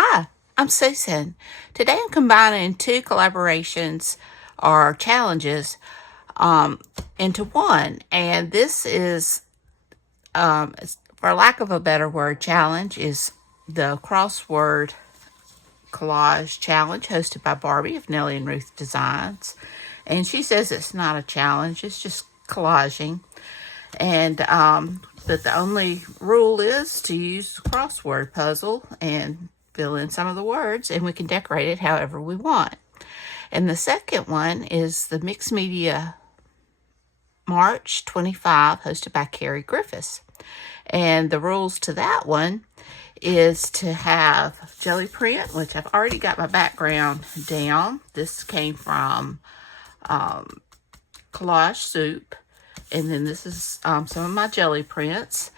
Hi, I'm Susan. Today I'm combining two collaborations or challenges into one, and this is, for lack of a better word, challenge is the Crossword Collage challenge hosted by Barbie of Nellie and Ruth Designs. And she says it's not a challenge, it's just collaging. And but the only rule is to use the crossword puzzle and fill in some of the words, and we can decorate it however we want. And the second one is the Mixed Media March 25, hosted by Carrie Griffiths. And the rules to that one is to have jelly print, which I've already got my background down. This came from Collage Soup. And then this is some of my jelly prints.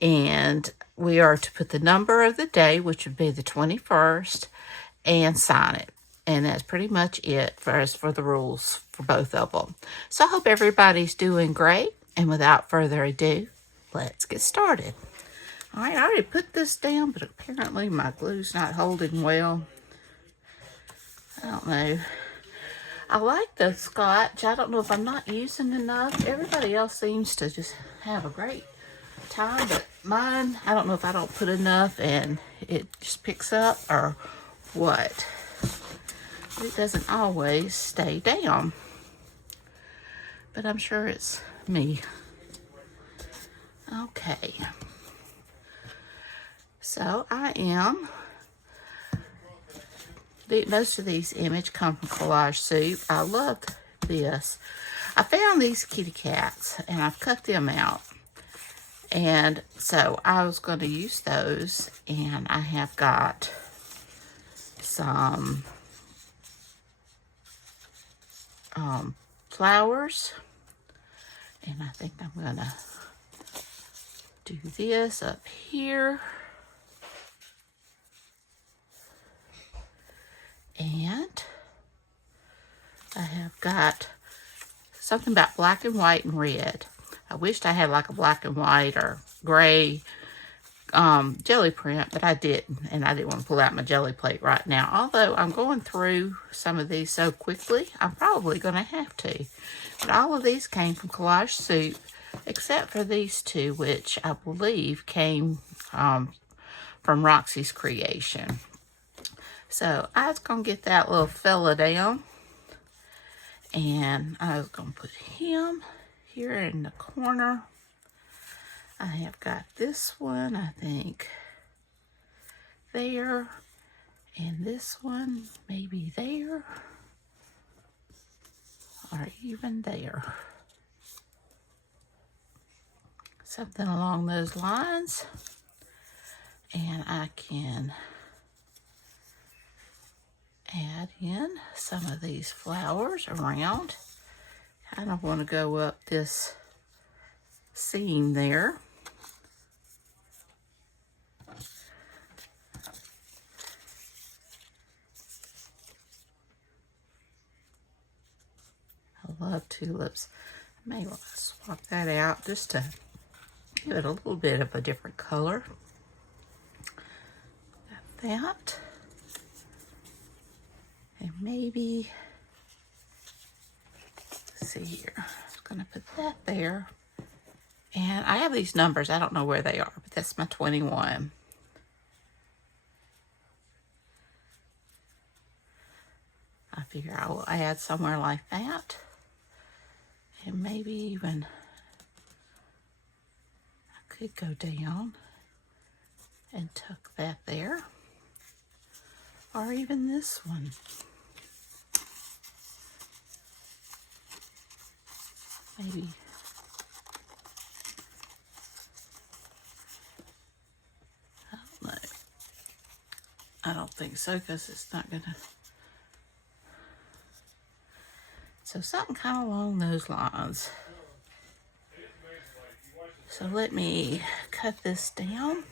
And we are to put the number of the day, which would be the 21st, and sign it. And that's pretty much it for the rules for both of them. So I hope everybody's doing great. And without further ado, let's get started. All right, I already put this down, but apparently my glue's not holding well. I don't know. I like the scotch. I don't know if I'm not using enough. Everybody else seems to just have a great time, but mine, I don't know if I don't put enough and it just picks up or what. But it doesn't always stay down. But I'm sure it's me. Okay. So I am... most of these images come from Collage Soup. I love this. I found these kitty cats and I've cut them out. And so I was going to use those, and I have got some flowers. And I think I'm going to do this up here. And I have got something about black and white and red. I wished I had like a black and white or gray jelly print, but I didn't. And I didn't want to pull out my jelly plate right now. Although I'm going through some of these so quickly, I'm probably going to have to. But all of these came from Collage Soup, except for these two, which I believe came from Roxy's Creation. So I was going to get that little fella down, and I was going to put him here in the corner. I have got this one, I think, there, and this one maybe there, or even there. Something along those lines, and I can add in some of these flowers around. Kind of want to go up this seam there. I love tulips. I may want to swap that out just to give it a little bit of a different color. Got that. And maybe, let's see here, I'm going to put that there. And I have these numbers, I don't know where they are, but that's my 21. I figure I will add somewhere like that. And maybe even, I could go down and tuck that there. Or even this one. Maybe. I don't know. I don't think so, because it's not going to. So something kind of along those lines. So let me cut this down.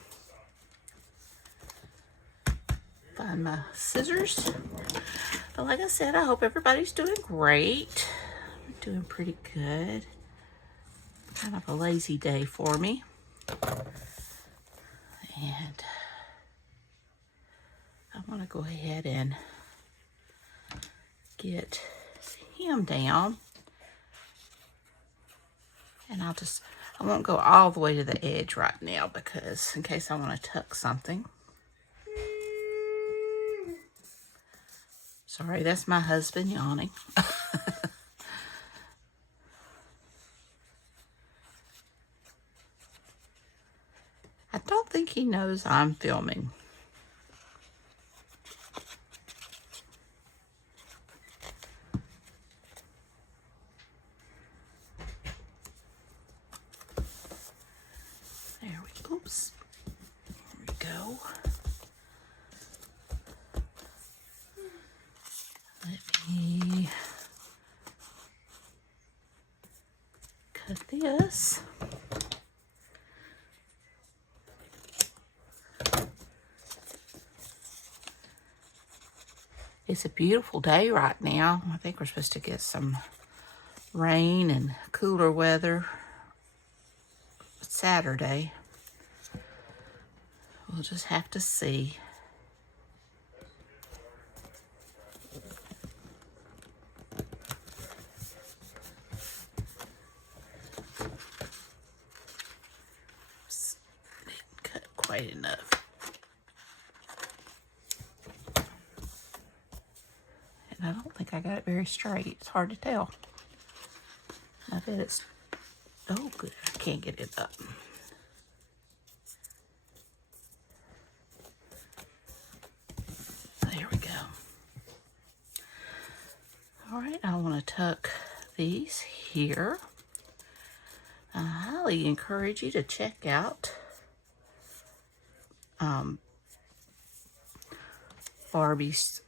Find my scissors. But like I said, I hope everybody's doing great. I'm doing pretty good. Kind of a lazy day for me. And I want to go ahead and get him down. And I won't go all the way to the edge right now because in case I want to tuck something. Sorry, that's my husband yawning. I don't think he knows I'm filming. There we go. Oops. There we go. Let me cut this. It's a beautiful day right now. I think we're supposed to get some rain and cooler weather Saturday. We'll just have to see. Oops, didn't cut quite enough. I don't think I got it very straight. It's hard to tell. I bet it's... Oh, good. I can't get it up. There we go. All right, I want to tuck these here. I highly encourage you to check out Barbie's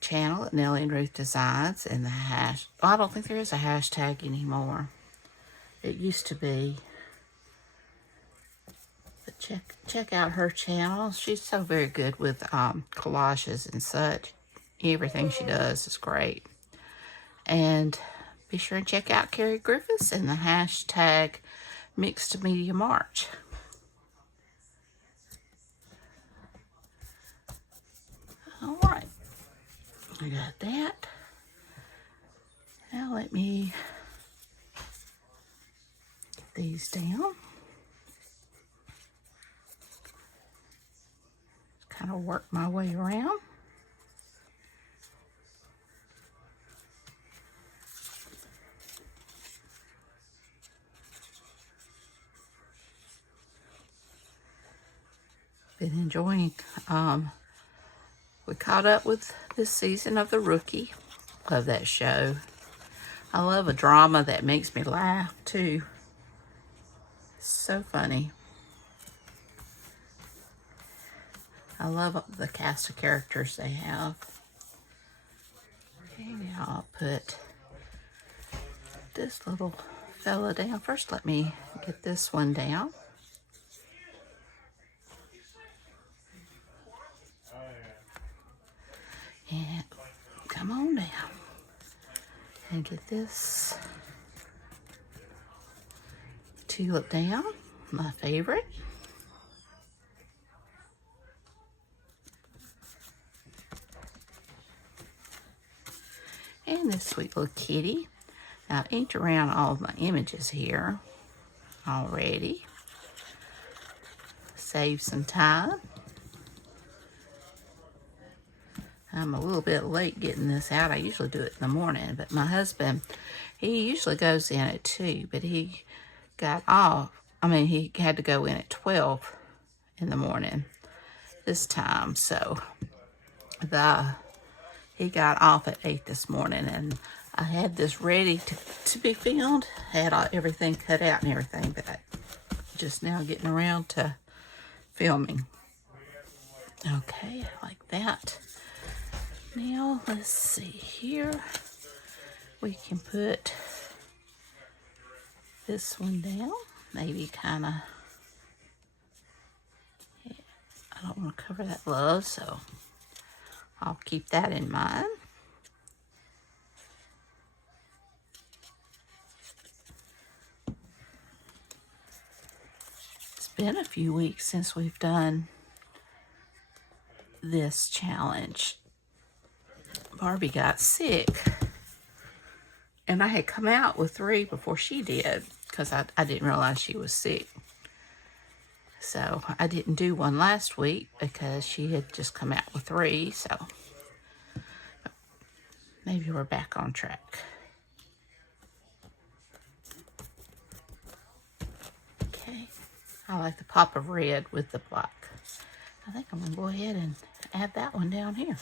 channel at Nellie and Ruth Designs, and the hash. Well, I don't think there is a hashtag anymore. It used to be. But check out her channel. She's so very good with collages and such. Everything she does is great. And be sure and check out Carrie Griffiths and the hashtag MicedMediaMarch. All right. I got that. Now let me get these down. Kind of work my way around. Been enjoying we caught up with this season of The Rookie. Love that show. I love a drama that makes me laugh too. So funny. I love the cast of characters they have. Okay, now I'll put this little fella down. First, let me get this one down. And come on down and get this tulip down, my favorite. And this sweet little kitty. Now, I've inked around all of my images here already. Save some time. I'm a little bit late getting this out. I usually do it in the morning, but my husband, he usually goes in at 2, but he got off. I mean, he had to go in at 12 in the morning this time, so he got off at 8 this morning, and I had this ready to be filmed. Had everything cut out and everything, but I just now getting around to filming. Okay, like that. Now, let's see here. We can put this one down. Maybe kind of, yeah, I don't want to cover that love, so I'll keep that in mind. It's been a few weeks since we've done this challenge, Barbie got sick. And I had come out with 3 before she did, because I didn't realize she was sick. So I didn't do one last week because she had just come out with 3. So maybe we're back on track. Okay, I like the pop of red with the black. I think I'm going to go ahead and add that one down here.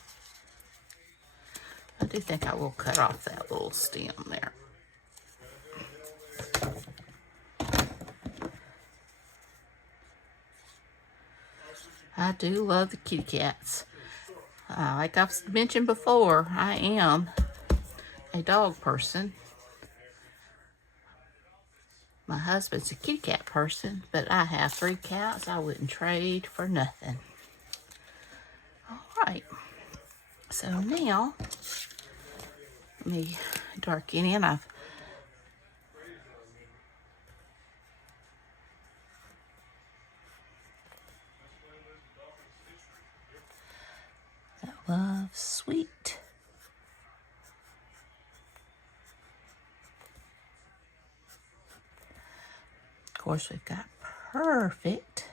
I do think I will cut off that little stem there. I do love the kitty cats. Like I've mentioned before, I am a dog person. My husband's a kitty cat person, but I have 3 cats I wouldn't trade for nothing. Alright, so now, let me darken in. That love sweet. Of course, we've got perfect.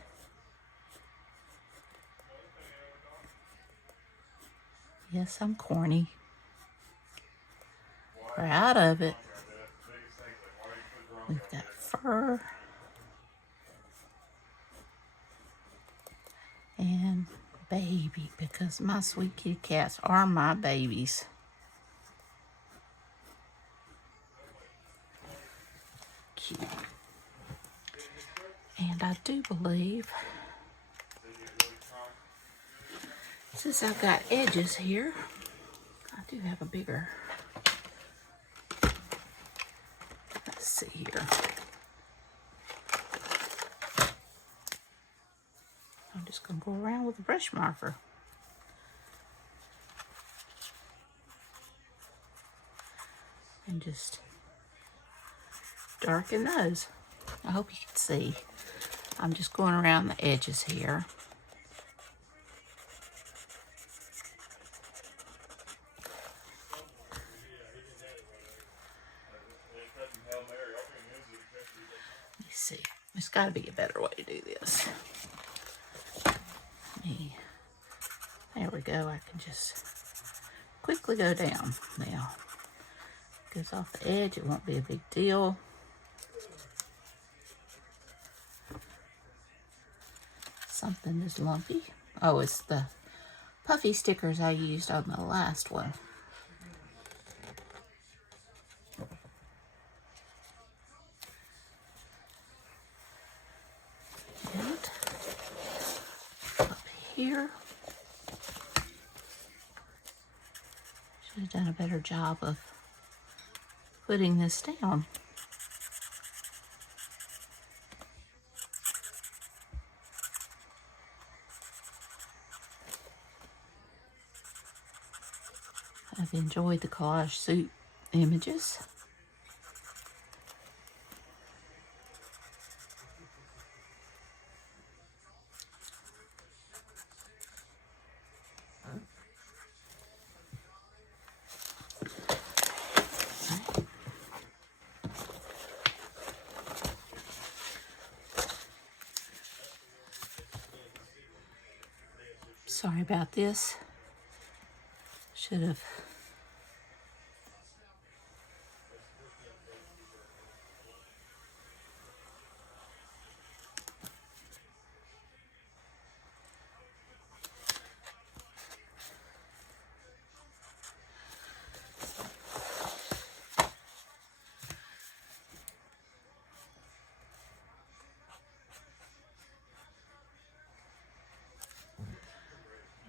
Yes, I'm corny. Proud of it. We've got fur. And baby, because my sweet kitty cats are my babies. Cute. And I do believe, since I've got edges here, I do have a bigger, let's see here. I'm just going to go around with a brush marker. And just darken those. I hope you can see. I'm just going around the edges here. Let me see. There's got to be a better way to do this. There we go. I can just quickly go down now. Goes off the edge. It won't be a big deal. Something is lumpy. Oh, it's the puffy stickers I used on the last one. And up here, should have done a better job of putting this down. I've enjoyed the collage suit images. Sorry about this. Should have.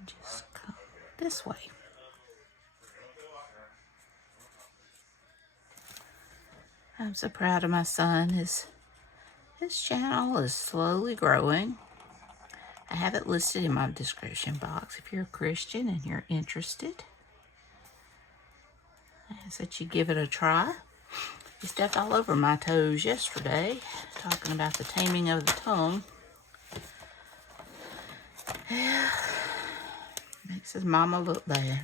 Just come this way. I'm so proud of my son. His channel is slowly growing. I have it listed in my description box if you're a Christian and you're interested. I ask that you give it a try. He stepped all over my toes yesterday, talking about the taming of the tongue. Makes his mama look bad.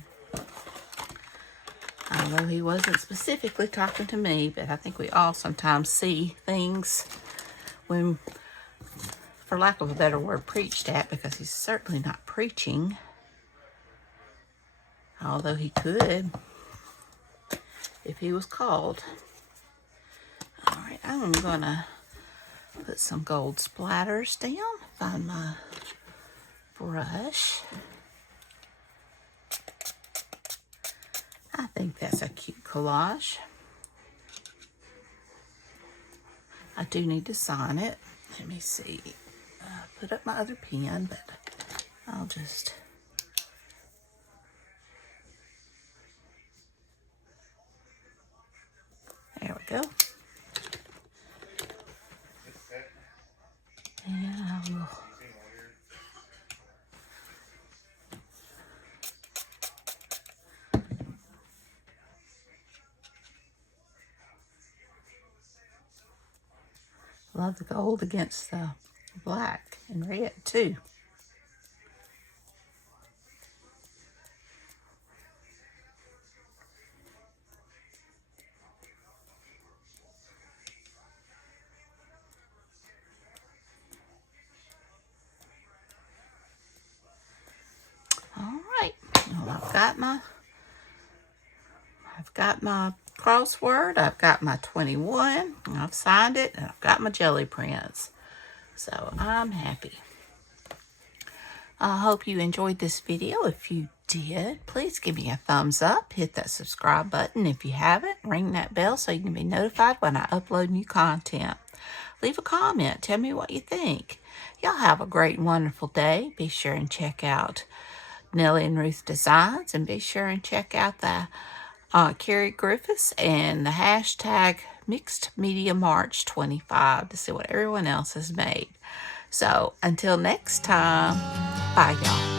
Although he wasn't specifically talking to me, but I think we all sometimes see things when, for lack of a better word, preached at, because he's certainly not preaching. Although he could, if he was called. All right, I'm gonna put some gold splatters down. Find my brush. I think that's a cute collage. I do need to sign it. Let me see. Put up my other pen, but I'll just... There we go. And I will... Love the gold against the black and red too. All right. Well, I've got my crossword. I've got my 21. I've signed it, and I've got my jelly prints. So I'm happy. I hope you enjoyed this video. If you did, please give me a thumbs up. Hit that subscribe button if you haven't. Ring that bell so you can be notified when I upload new content. Leave a comment. Tell me what you think. Y'all have a great and wonderful day. Be sure and check out Nellie and Ruth Designs, and be sure and check out the Carrie Griffiths and the hashtag MicedMediaMarch25 to see what everyone else has made. So until next time, bye y'all.